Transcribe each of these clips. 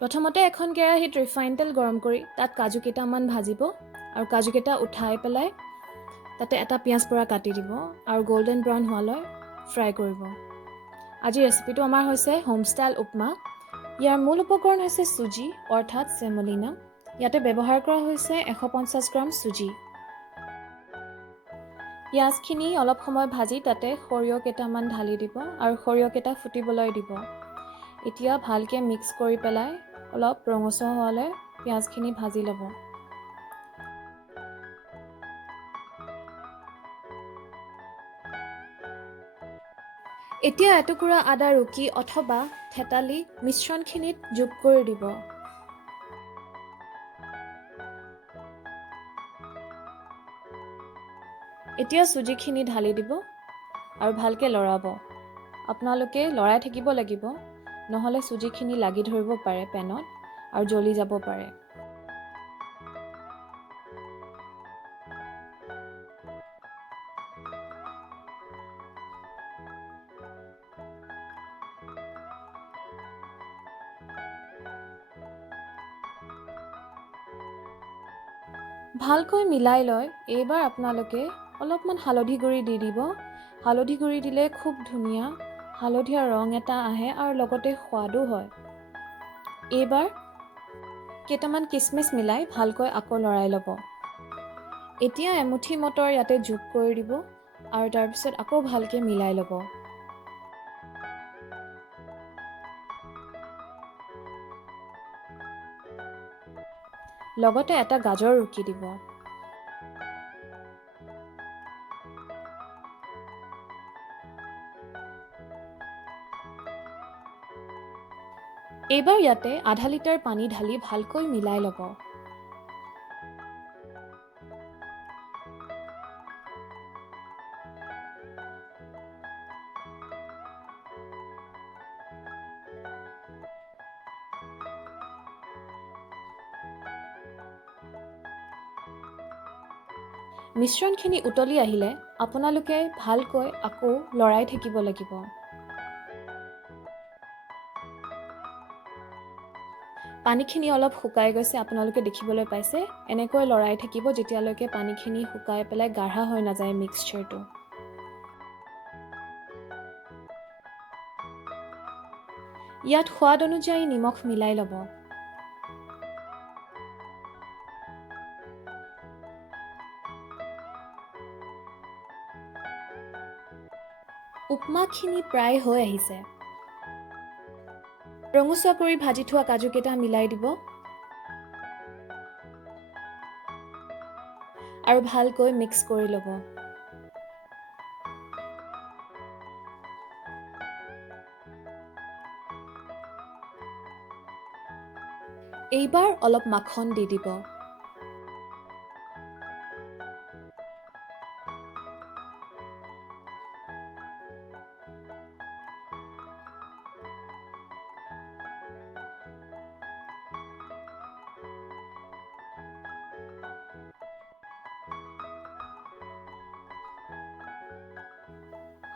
প্ৰথমতে এখন কেৰাহীত ৰিফাইন তেল গৰম কৰি তাত কাজু কেইটামান ভাজিব আৰু কাজু কেইটা উঠাই পেলাই তাতে এটা পিঁয়াজ পৰা কাটি দিব আৰু গল্ডেন ব্ৰাউন হোৱালৈ ফ্ৰাই কৰিব। আজিৰ ৰেচিপিটো আমাৰ হৈছে হোম ষ্টাইল উপমা। ইয়াৰ মূল উপকৰণ হৈছে চুজি অৰ্থাৎ চেমলিনা। ইয়াতে ব্যৱহাৰ কৰা হৈছে 150 গ্ৰাম চুজি। পিঁয়াজখিনি অলপ সময় ভাজি তাতে সৰিয়হ কেইটামান ঢালি দিব আৰু সৰিয়হকেইটা ফুটিবলৈ দিব। এতিয়া ভালকৈ মিক্স কৰি পেলাই অলপ ৰঙচুৱা হোৱালৈ পিঁয়াজখিনি ভাজি ল'ব। এতিয়া এটুকুৰা আদা ৰুকি অথবা থেতালি মিশ্ৰণখিনিত যোগ কৰি দিব। এতিয়া চুজিখিনি ঢালি দিব আৰু ভালকৈ লৰাব। আপোনালোকে লৰাই থাকিব লাগিব, নহ'লে চুজিখিনি লাগি ধৰিব পাৰে পেনত আৰু জ্বলি যাব পাৰে। ভালকৈ মিলাই লৈ এইবাৰ আপোনালোকে অলপমান হালধি গুড়ি দি দিব। হালধি গুড়ি দিলে খুব ধুনীয়া হালধীয়া ৰং এটা আহে আৰু লগতে সোৱাদো হয়। এইবাৰ কেইটামান কিচমিচ মিলাই ভালকৈ আকৌ লৰাই ল'ব। এতিয়া এমুঠি মটৰ ইয়াতে যোগ কৰি দিব আৰু তাৰপিছত আকৌ ভালকৈ মিলাই ল'ব। লগতে এটা গাজৰ ৰুকি দিব। এইবাৰ ইয়াতে আধা লিটাৰ পানী ঢালি ভালকৈ মিলাই ল'ব। মিশ্ৰণখিনি উতলি আহিলে আপোনালোকে ভালকৈ আকৌ লৰাই থাকিব লাগিব। পানীখিনি অলপ শুকাই গৈছে, আপোনালোকে দেখিবলৈ পাইছে। এনেকৈ লৰাই থাকিব যেতিয়ালৈকে পানীখিনি শুকাই পেলাই গাঢ়া হৈ নাযায় মিক্সচাৰটো। ইয়াত সোৱাদ অনুযায়ী নিমখ মিলাই ল'ব। উপমাখিনি প্ৰায় হৈ আহিছে। ৰঙচুৱা কৰি ভাজি থোৱা কাজু কেইটা মিলাই দিব আৰু ভালকৈ মিক্স কৰি ল'ব। এইবাৰ অলপ মাখন দি দিব।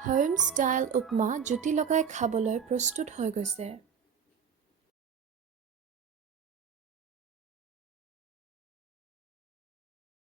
হোম ষ্টাইল উপমা জুতি লগাই খাবলৈ প্ৰস্তুত হৈ গৈছে।